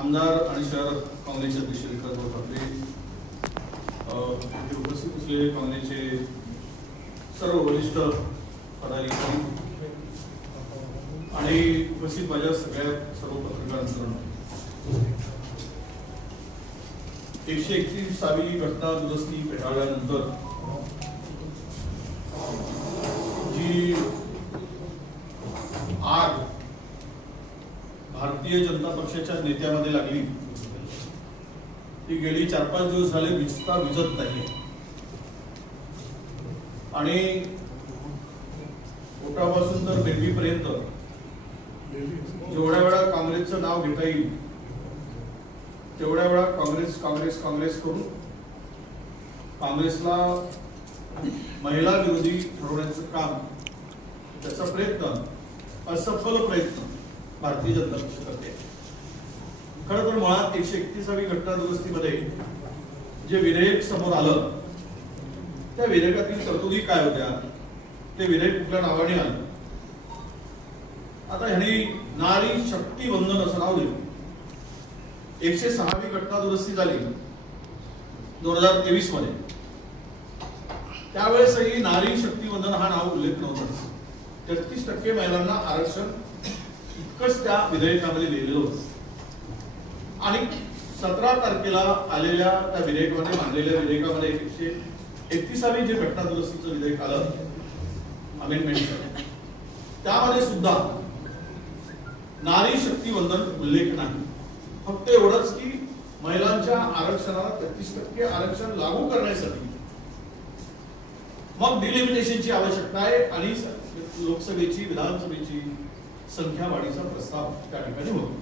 आमदार आणि शहर काँग्रेसचे अध्यक्ष विकासभाऊ ठाकरे, इथे उपस्थित असलेले काँग्रेसचे सर्व वरिष्ठ पदाधिकारी आणि उपस्थित माझ्या सगळ्या सर्व पत्रकार मित्रांनो, 131वी घटना दुरुस्ती फेटाळल्यानंतर जी आग भारतीय जनता पक्षाच्या नेत्यामध्ये लागली ती गेली 4-5 दिवस झाले विझत नाही आणि पोटापासून तर मेंदीपर्यंत जेवढ्या वेळा काँग्रेसचं नाव घेता येईल तेवढ्या वेळा काँग्रेस काँग्रेस काँग्रेस करून काँग्रेसला महिला विरोधी ठरवण्याचं काम, त्याचा प्रयत्न, असफल प्रयत्न भारतीय जनता पक्ष करते. खरं तर मुळात 131वी घटना दुरुस्तीमध्ये जे विधेयक समोर आलं त्या विधेयकातील तरतुदी काय होत्या, ते विधेयक कुठल्या नावाने आलं. आता ह्यांनी नारी शक्ती वंदन असं नाव दिलं. 106वी घटना दुरुस्ती झाली 2023 मध्ये. त्यावेळेसही नारी शक्ती वंदन हा नाव उल्लेख नव्हता. 33% महिलांना आरक्षण इतकंच त्या विधेयकामध्ये लिहिलेलं होतं आणि 17 तारखेला आलेल्या त्या विधेयकामध्ये, मांडलेल्या विधेयकामध्ये 131वी जे घटना दुरुस्तीचं विधेयक आलं, अमेंडमेंट, त्यामध्ये सुद्धा नारी शक्ती वंदन उल्लेख नाही. फक्त एवढंच की महिलांच्या आरक्षणाला 33% आरक्षण लागू करण्यासाठी मग डिलिमिटेशनची आवश्यकता आहे आणि लोकसभेची, विधानसभेची संख्या वाढीचा प्रस्ताव त्या ठिकाणी होतो.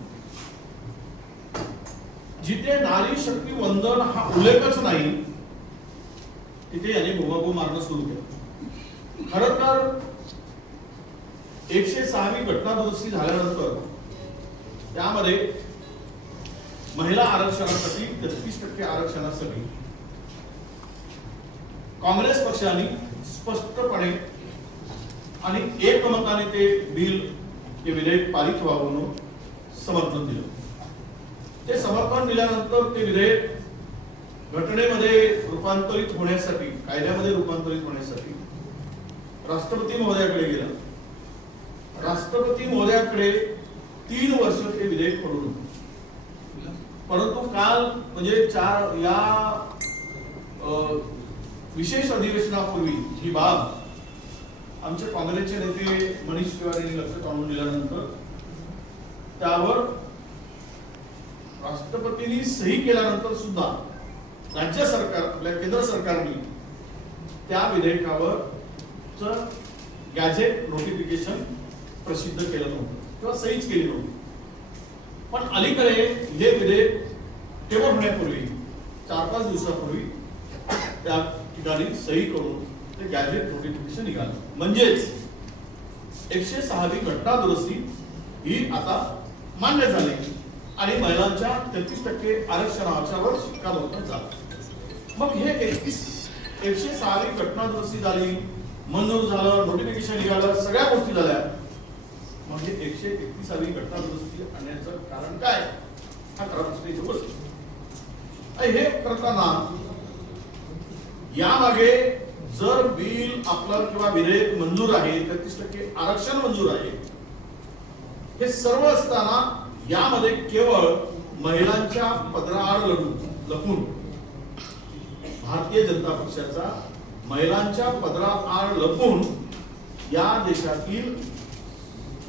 जिथे नारी शक्ती वंदन हा उल्लेखच नाही तिथे याने बोंबाबोंब मारणं सुरू केलं. खरं तर 106वी घटना दुरुस्ती झाल्यानंतर त्यामध्ये महिला आरक्षणासाठी 33% आरक्षणासाठी काँग्रेस पक्षाने स्पष्टपणे आणि एकमताने ते बिल, हे विधेयक पारित व्हावं म्हणून समर्थन दिलं. ते समर्थन दिल्यानंतर ते विधेयक घटनेमध्ये रूपांतरित होण्यासाठी, कायद्यामध्ये रूपांतरित होण्यासाठी राष्ट्रपती महोदयाकडे गेला. राष्ट्रपती महोदयाकडे 3 वर्ष ते विधेयक पडून होते. परंतु काल म्हणजे या विशेष अधिवेशनापूर्वी ही बाब आमचे काँग्रेसचे नेते मनीष तिवारी यांनी लक्षात आणून दिल्यानंतर त्यावर राष्ट्रपतींनी सही केल्यानंतर सुद्धा राज्य सरकार, आपल्या केंद्र सरकारने त्या विधेयकावर गॅझेट नोटिफिकेशन प्रसिद्ध केलं नव्हतं किंवा सहीच केली नव्हती. पण अलीकडे हे विधेयक तेव्हा होण्यापूर्वी 4-5 दिवसापूर्वी त्या ठिकाणी सही करून ते गॅझेट नोटिफिकेशन निघालं. म्हणजेच 106वी घटना दुरुस्ती ही आता मान्य झाली आणि महिलांच्या 33% आरक्षणावर शिक्कामोर्तब झालं. मग हे 106वी घटना दुरुस्ती झाली, मंजूर झालं, नोटिफिकेशन निघालं, सगळ्या गोष्टी झाल्या. मग हे 131वी घटना दुरुस्ती आणण्याचं कारण काय, हा खरा प्रश्न इथे बसतो. हे करताना यामागे जर बिल आपलं किंवा विधेयक मंजूर आहे, 33% आरक्षण मंजूर आहे, हे सर्व असताना यामध्ये केवळ महिलांच्या पदराआड लपून भारतीय जनता पक्षाचा महिलांच्या पदराआड लपून या देशातील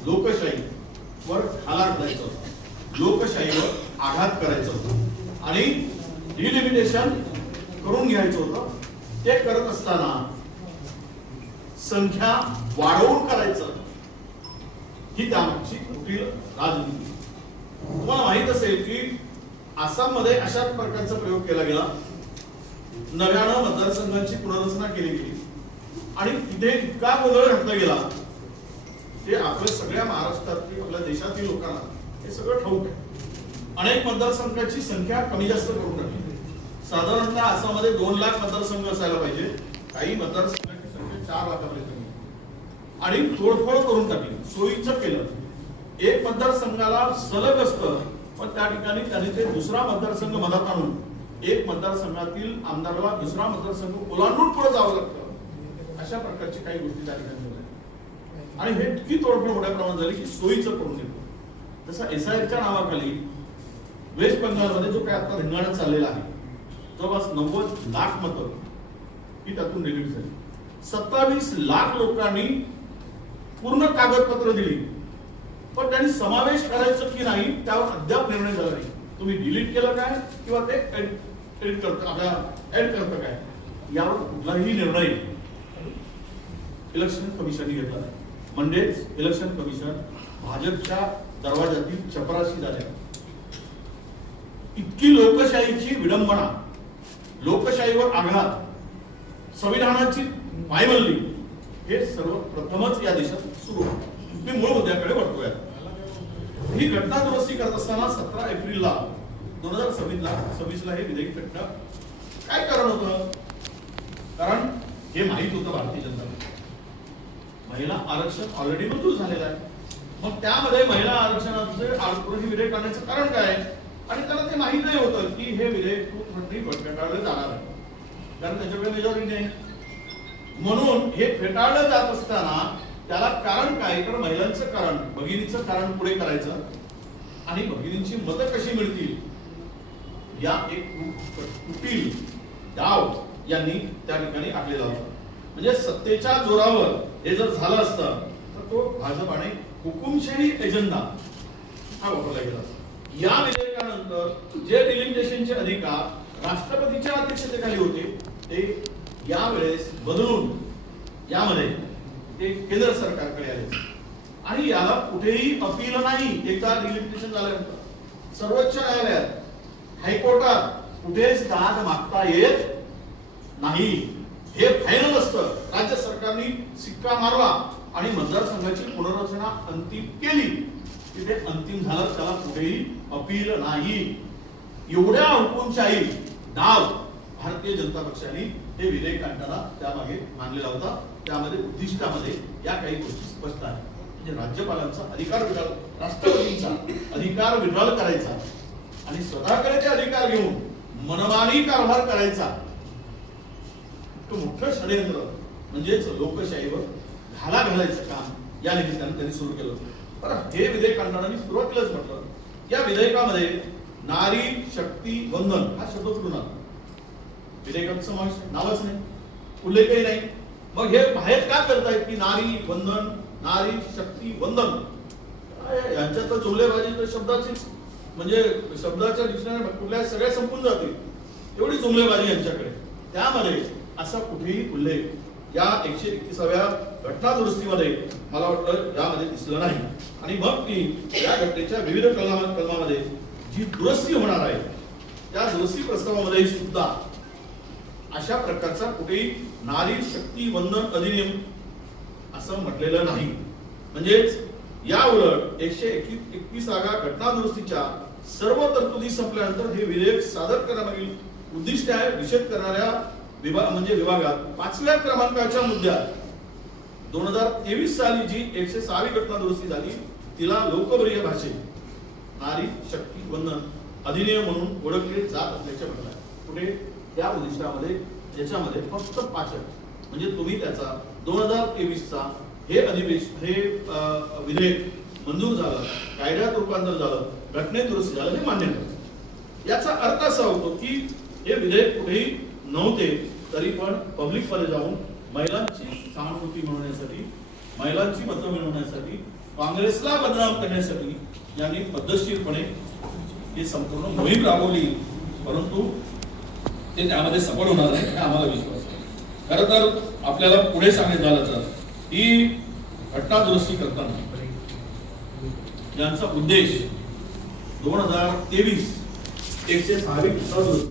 लोकशाहीवर खाला घालायचा होता, लोकशाहीवर आघात करायचा होता आणि डिलिमिटेशन करून घ्यायचं होतं. ते करत असताना संख्या वाढवून करायचं ही त्यामागची मोठी राजनीती. तुम्हाला माहित असेल की आसाममध्ये अशाच प्रकारचा प्रयोग केला गेला. नव्यानं मतदारसंघांची पुनर्रचना केली गेली आणि तिथे इतका गोंधळ घातला गेला ते आपल्या सगळ्या महाराष्ट्रातील, आपल्या देशातील लोकांना हे सगळं ठाऊक आहे. अनेक मतदारसंघाची संख्या कमी जास्त करून टाकली. साधारणतः आसाममध्ये 2 लाख मतदारसंघ असायला पाहिजे, काही मतदारसंघाची संख्या 4 लाखापर्यंत आणि तोडफोड करून टाकली, सोयीचं केलं. एक मतदारसंघाला सलग असतं पण त्या ठिकाणी त्यांनी ते दुसरा मतदारसंघ मनात आणून एक मतदारसंघातील आमदाराला दुसरा मतदारसंघ ओलांडून पुढे जावं लागतं, अशा प्रकारची काही गोष्टी त्या ठिकाणी झाल्या आणि हे इतकी तोडफोड मोठ्या प्रमाणात झाली की सोयीचं करून देतो. तसं SIRच्या नावाखाली वेस्ट बंगालमध्ये जो काही आता रिंगणात चाललेला आहे, जवळपास 90 लाख मतं ही त्यातून डिलीट झाली. 27 लाख लोकांनी पूर्ण कागदपत्र दिली, पण त्यांनी समावेश करायचं की नाही त्यावर अद्याप निर्णय झाला नाही. तुम्ही डिलीट केलं काय किंवा ते एडिट करतं आपल्या ऍड करतं काय, यावर कुठलाही निर्णय इलेक्शन कमिशनने घेतला नाही. म्हणजेच इलेक्शन कमिशन भाजपच्या दरवाजातील चपराशी झाल्या. इतकी लोकशाहीची विडंबना, लोकशाहीवर आघात, संविधानाची पायमल्ली हे सर्वप्रथमच या देशात सुरू होतं. मी मूळ मुद्द्याकडे वळतोय. ही घटना दुरुस्ती करत असताना 17 एप्रिलला 2026 ला हे विधेयक फेटणं काय कारण होतं? कारण हे माहित होतं भारतीय जनता पक्षाला महिला आरक्षण ऑलरेडी मंजूर झालेलं आहे. मग त्यामध्ये महिला आरक्षणाचे ही विधेयक आणण्याचं कारण काय? आणि त्याला ते माहित नाही होतं की हे विधेयक खूप फेटाळलं जाणार आहे, कारण त्याच्याकडे मेजॉरिटी नाही. म्हणून हे फेटाळलं जात असताना त्याला कारण काय, तर महिलांचं कारण, भगिनीचं कारण पुढे करायचं आणि भगिनींची मतं कशी मिळतील या एक कुटील डाव यांनी त्या ठिकाणी आखलेला होता. म्हणजे सत्तेच्या जोरावर हे जर झालं असतं तर तो भाजपाने हुकुमशाही एजेंडा हा वापरला गेला. या विधेयकानंतर जे डिलिमिटेशनचे अधिकार राष्ट्रपतीच्या अध्यक्षतेखाली होते ते यावेळेस बदलून यामध्ये ते केंद्र सरकारकडे आले आणि याला कुठेही अपील नाही. एकदा डिलिमिटेशन झाल्यानंतर सर्वोच्च न्यायालयात, हायकोर्टात कुठेच दाद मागता येत नाही. हे फायनल असतं. राज्य सरकारने सिक्का मारला आणि मतदारसंघाची पुनर्रचना अंतिम केली, तिथे अंतिम झालं, त्याला कुठेही अपील नाही. एवढ्या हुकुमशाही डाव भारतीय जनता पक्षाने हे विधेयक आणताना त्यामागे मानलेला होता. त्यामध्ये उद्दिष्टामध्ये या काही गोष्टी स्पष्ट आहेत. म्हणजे राज्यपालांचा अधिकार विड्रॉल, राष्ट्रपतींचा अधिकार विड्रॉल करायचा आणि स्वतःकडेचे अधिकार घेऊन मनमानी कारभार करायचा, मोठं षडयंत्र म्हणजेच लोकशाहीवर घाला घालायचं काम या निमित्ताने त्यांनी सुरू केलं. पण हे विधेयक आणताना मी सुरुवातीलाच म्हटलं, या विधेयकामध्ये नारी शक्ती वंदन हा शब्द कुठून आला? विधेयकात समावेश नावच नाही, उल्लेखही नाही. मग हे बाहेर का करतायत की नारी वंदन, नारी शक्ती वंदन? यांच्यात तर जुमलेबाजी तर शब्दाचीच, म्हणजे शब्दाच्या डिक्शनरी कुठल्या सगळ्या संपून जातील एवढी जुमलेबाजी यांच्याकडे. त्यामध्ये असा कुठेही उल्लेख या 131व्या घटना दुरुस्तीमध्ये मला वाटतं यामध्ये दिसलं नाही. आणि मग ती या घटनेच्या विविध कलमामध्ये जी दुरुस्ती होणार आहे त्या दुरुस्ती प्रस्तावामध्ये सुद्धा अशा प्रकारचा कुठेही नारी शक्ती वंदन अधिनियम असं म्हटलेलं नाही. म्हणजेच या उलट 131व्या घटना दुरुस्तीच्या सर्व तरतुदी संपल्यानंतर हे विधेयक सादर करण्यामागील उद्दिष्ट आहे निषेध करणाऱ्या विभागात 5व्या क्रमांकाच्या मुद्द्यात 2023 साली जी 106वी घटना दुरुस्ती झाली तिला लोकप्रिय भाषेत नारी शक्ती वंदन अधिनियम म्हणून ओळखले जात असल्याचे म्हटलं आहे. कुठे त्या उद्दिष्टामध्ये याच्यामध्ये फक्त 5 म्हणजे तुम्ही त्याचा 2023चा हे विधेयक मंजूर झालं, कायद्यात रूपांतर झालं, घटनेत दुरुस्ती झालं हे मान्य करतो. याचा अर्थ असा होतो की हे विधेयक कुठेही नव्हते तरी पण पब्लिक मध्ये जाऊन महिलांची सहानुभूती मिळवण्यासाठी, महिलांची मतं मिळवण्यासाठी, काँग्रेसला बदनाम करण्यासाठी यांनी पद्धतशीरपणे ही संपूर्ण मोहीम राबवली. परंतु ते त्यामध्ये सफल होणार नाही हे आम्हाला विश्वास आहे. खरं तर आपल्याला पुढे सांगायचं झालं तर ही घटना दुरुस्ती करताना यांचा उद्देश 2023 106वी घटना दुरुस्ती